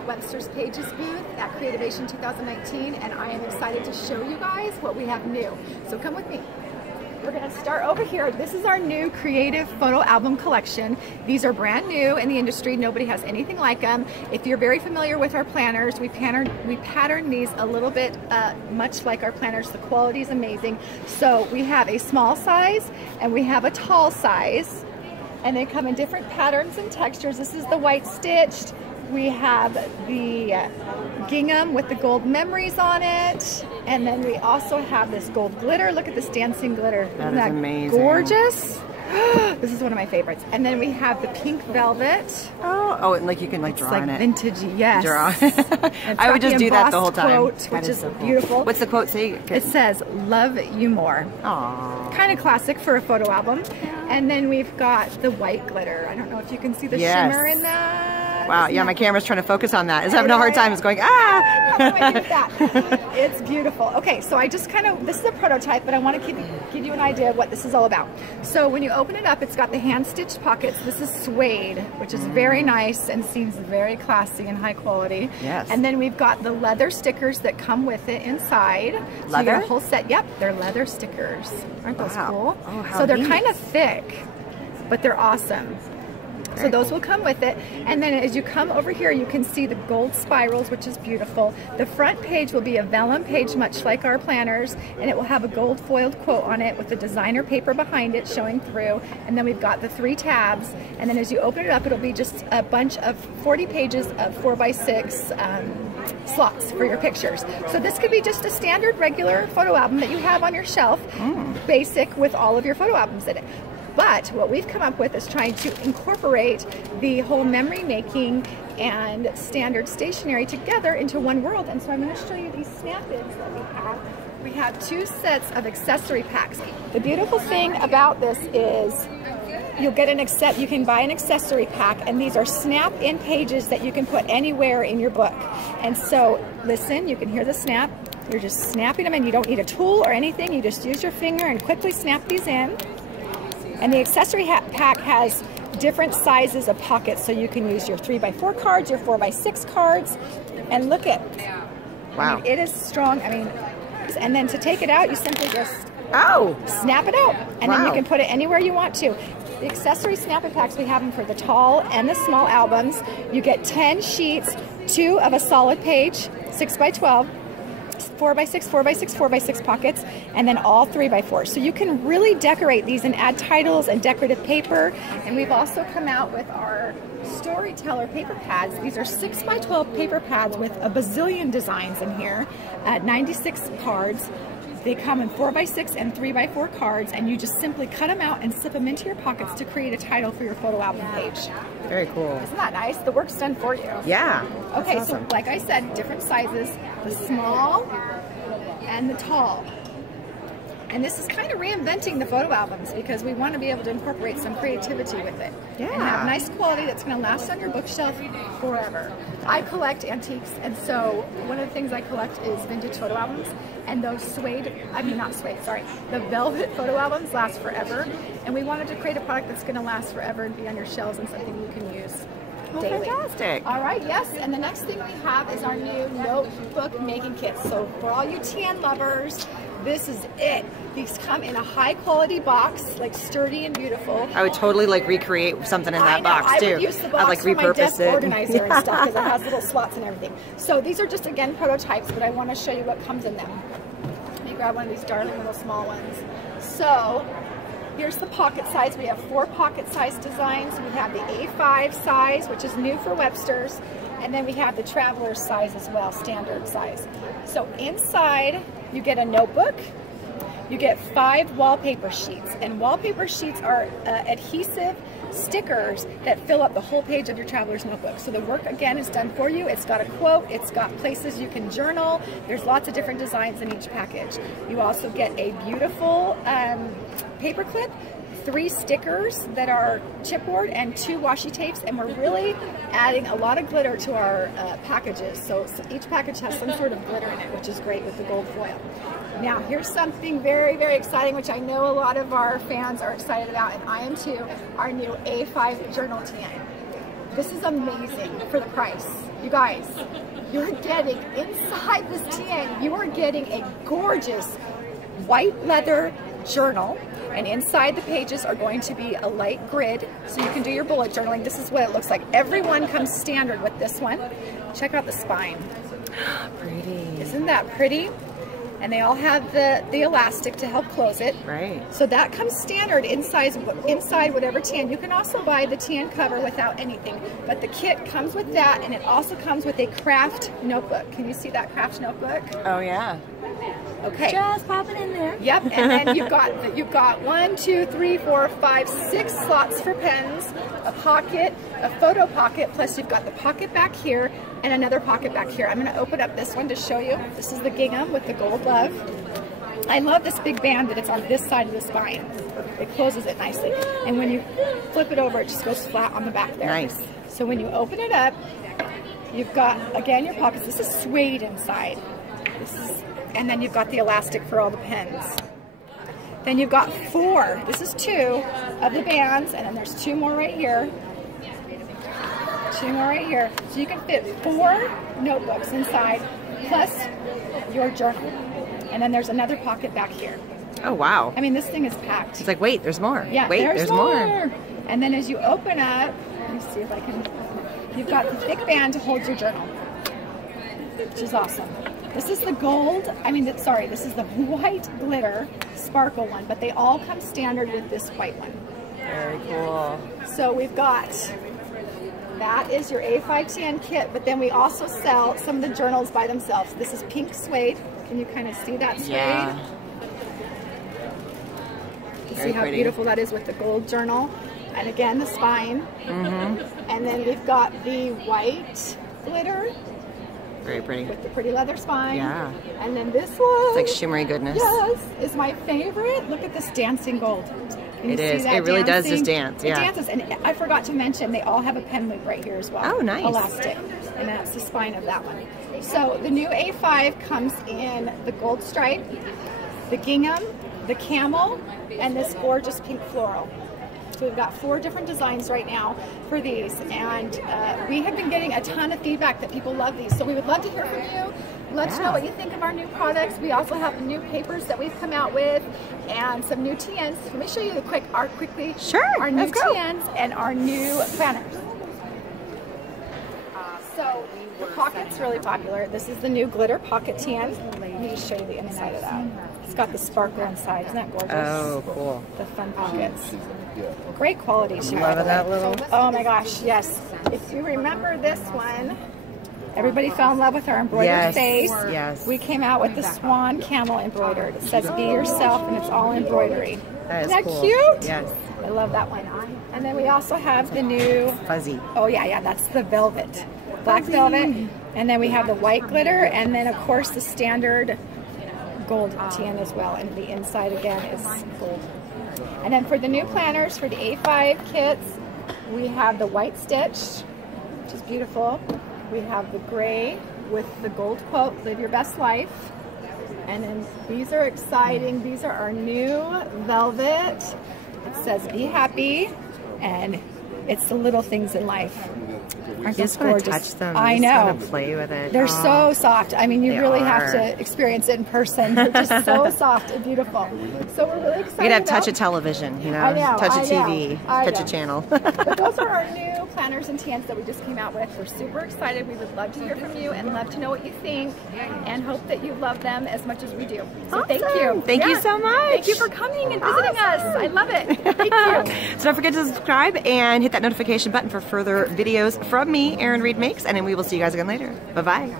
at Webster's Pages booth at Creativation 2019, and I am excited to show you guys what we have new. So come with me. We're going to start over here. This is our new creative photo album collection. These are brand new in the industry. Nobody has anything like them. If you're very familiar with our planners, we patterned these a little bit much like our planners. The quality is amazing. So we have a small size and we have a tall size, and they come in different patterns and textures. This is the white stitched. We have the gingham with the gold memories on it. And then we also have this gold glitter. Look at this dancing glitter. Isn't that amazing? Gorgeous. This is one of my favorites. And then we have the pink velvet. Oh, and like you can like draw on it. Vintagey, yes. Draw. I would just do that the whole time. Quote, which is so cool. Beautiful. What's the quote say? It says, "Love you more." Aww. Kind of classic for a photo album. And then we've got the white glitter. I don't know if you can see the shimmer in that. Wow, yeah, my camera's trying to focus on that. It's having a hard time. It's going, ah! It's beautiful. Okay, so I just this is a prototype, but I want to give you an idea of what this is all about. So when you open it up, it's got the hand-stitched pockets. This is suede, which is very nice and seems very classy and high quality. Yes. And then we've got the leather stickers that come with it inside. Leather? So you get a whole set. Yep, they're leather stickers. Aren't those cool? Oh, how so they're neat. kind of thick, but they're awesome. So those will come with it. And then as you come over here, you can see the gold spirals, which is beautiful. The front page will be a vellum page, much like our planners, and it will have a gold foiled quote on it with the designer paper behind it showing through. And then we've got the 3 tabs. And then as you open it up, it'll be just a bunch of 40 pages of 4x6 slots for your pictures. So this could be just a standard regular photo album that you have on your shelf, basic with all of your photo albums in it. But what we've come up with is trying to incorporate the whole memory making and standard stationery together into one world. And so I'm going to show you these snap-ins that we have. We have 2 sets of accessory packs. The beautiful thing about this is you'll get you can buy an accessory pack, and these are snap-in pages that you can put anywhere in your book. And so listen, you can hear the snap. You're just snapping them in. You don't need a tool or anything. You just use your finger and quickly snap these in. And the accessory pack has different sizes of pockets, so you can use your 3x4 cards, your 4x6 cards, and look at, wow, I mean, it is strong. I mean, and then to take it out, you simply just snap it out, and then you can put it anywhere you want to. The accessory snap-in packs, we have them for the tall and the small albums. You get 10 sheets, 2 of a solid page, 6x12. 4x6, 4x6, 4x6 pockets, and then all 3x4. So you can really decorate these and add titles and decorative paper. And we've also come out with our storyteller paper pads. These are 6x12 paper pads with a bazillion designs in here, 96 cards. They come in 4x6 and 3x4 cards, and you just simply cut them out and slip them into your pockets to create a title for your photo album page. Very cool. Isn't that nice? The work's done for you. Yeah. Okay, awesome. So like I said, different sizes, the small and the tall. And this is kind of reinventing the photo albums because we want to be able to incorporate some creativity with it. Yeah. And have nice quality that's going to last on your bookshelf forever. I collect antiques, and so one of the things I collect is vintage photo albums. And those the velvet photo albums last forever. And we wanted to create a product that's going to last forever and be on your shelves and something you can use daily. Fantastic. All right, yes, and the next thing we have is our new notebook making kit. So for all you tan lovers, this is it. These come in a high quality box, like sturdy and beautiful. I would totally like recreate something in that box too. I would use the box like for my repurpose desk it. organizer and stuff because it has little slots and everything. So these are just, again, prototypes, but I want to show you what comes in them. Let me grab one of these darling little small ones. So here's the pocket size. We have 4 pocket size designs. We have the A5 size, which is new for Webster's, and then we have the traveler's size as well, standard size. So inside you get a notebook. You get 5 wallpaper sheets, and wallpaper sheets are adhesive stickers that fill up the whole page of your traveler's notebook. So the work, again, is done for you. It's got a quote, it's got places you can journal. There's lots of different designs in each package. You also get a beautiful paper clip, 3 stickers that are chipboard, and 2 washi tapes, and we're really adding a lot of glitter to our packages. So each package has some sort of glitter in it, which is great with the gold foil. Now here's something very, very exciting, which I know a lot of our fans are excited about, and I am too, our new A5 journal tan. This is amazing for the price. You guys, you're getting, inside this tin, you are getting a gorgeous white leather journal, and inside the pages are going to be a light grid, so you can do your bullet journaling. This is what it looks like. Everyone comes standard with this one. Check out the spine. Pretty. Isn't that pretty? And they all have the elastic to help close it. Right. So that comes standard inside whatever tan. You can also buy the tan cover without anything, but the kit comes with that, and it also comes with a craft notebook. Can you see that craft notebook? Oh yeah. Okay. Just pop it in there. Yep, and then you've got 1, 2, 3, 4, 5, 6 slots for pens, a pocket, a photo pocket, plus you've got the pocket back here and another pocket back here. I'm going to open up this one to show you. This is the gingham with the gold love. I love this big band that it's on this side of the spine. It closes it nicely. And when you flip it over, it just goes flat on the back there. Nice. So when you open it up, you've got, again, your pockets. This is suede inside. And then you've got the elastic for all the pens. Then you've got 4, this is 2 of the bands, and then there's 2 more right here. 2 more right here. So you can fit 4 notebooks inside, plus your journal. And then there's another pocket back here. Oh wow. I mean, this thing is packed. It's like, wait, there's more. Yeah, wait, there's more. And then as you open up, let me see if I can, you've got the thick band to hold your journal, which is awesome. This is the gold, this is the white glitter sparkle one, but they all come standard with this white one. Very cool. So we've got, that is your A5TN kit, but then we also sell some of the journals by themselves. This is pink suede. Can you kind of see that suede? Yeah. See how beautiful that is with the gold journal. And again, the spine. And then we've got the white glitter. Very pretty. With the pretty leather spine. Yeah. And then this one. It's like shimmery goodness. Yes, is my favorite. Look at this dancing gold. Can you see that It really does dancing? just dance. Yeah. It dances. And I forgot to mention, they all have a pen loop right here as well. Oh, nice. Elastic. And that's the spine of that one. So the new A5 comes in the gold stripe, the gingham, the camel, and this gorgeous pink floral. So we've got 4 different designs right now for these, and we have been getting a ton of feedback that people love these. So we would love to hear from you. Let us know what you think of our new products. We also have the new papers that we've come out with and some new TNs. Let me show you the quickly. Sure, our new let's go. TNs and our new planners. So the pocket's really popular. This is the new glitter pocket TN. Let me just show you the inside of that. It's got the sparkle inside. Isn't that gorgeous? Oh, cool. The fun pockets. Great quality. Love that little. Oh my gosh, yes. If you remember this one, everybody fell in love with our embroidered face. Yes. We came out with the swan camel embroidered. It says be yourself, and it's all embroidery. That is Isn't that cool. cute? Yes. I love that one. And then we also have the new Fuzzy. Oh yeah, that's the velvet. Black velvet. And then we have the white glitter, and then of course the standard gold TN as well. And the inside again is gold. And then for the new planners, for the A5 kits, we have the white stitch, which is beautiful. We have the gray with the gold quote, live your best life. And then these are exciting. These are our new velvet. It says be happy, and it's the little things in life. Aren't You just those want to gorgeous? touch them. I You just know. want to play with it. They're Oh. so soft. I mean, you They really are. have to experience it in person. They're just so soft and beautiful. So we're really excited. We could have touch a about- television, you know, I know, touch a I TV, know, I touch know. a channel. But those are our new planners and TNs that we just came out with. We're super excited. We would love to hear from you and love to know what you think, and hope that you love them as much as we do. So thank you. Thank you so much. Thank you for coming and visiting us. I love it. Thank you. So don't forget to subscribe and hit that notification button for further videos from me, Erin Reed Makes, and then we will see you guys again later. Bye-bye.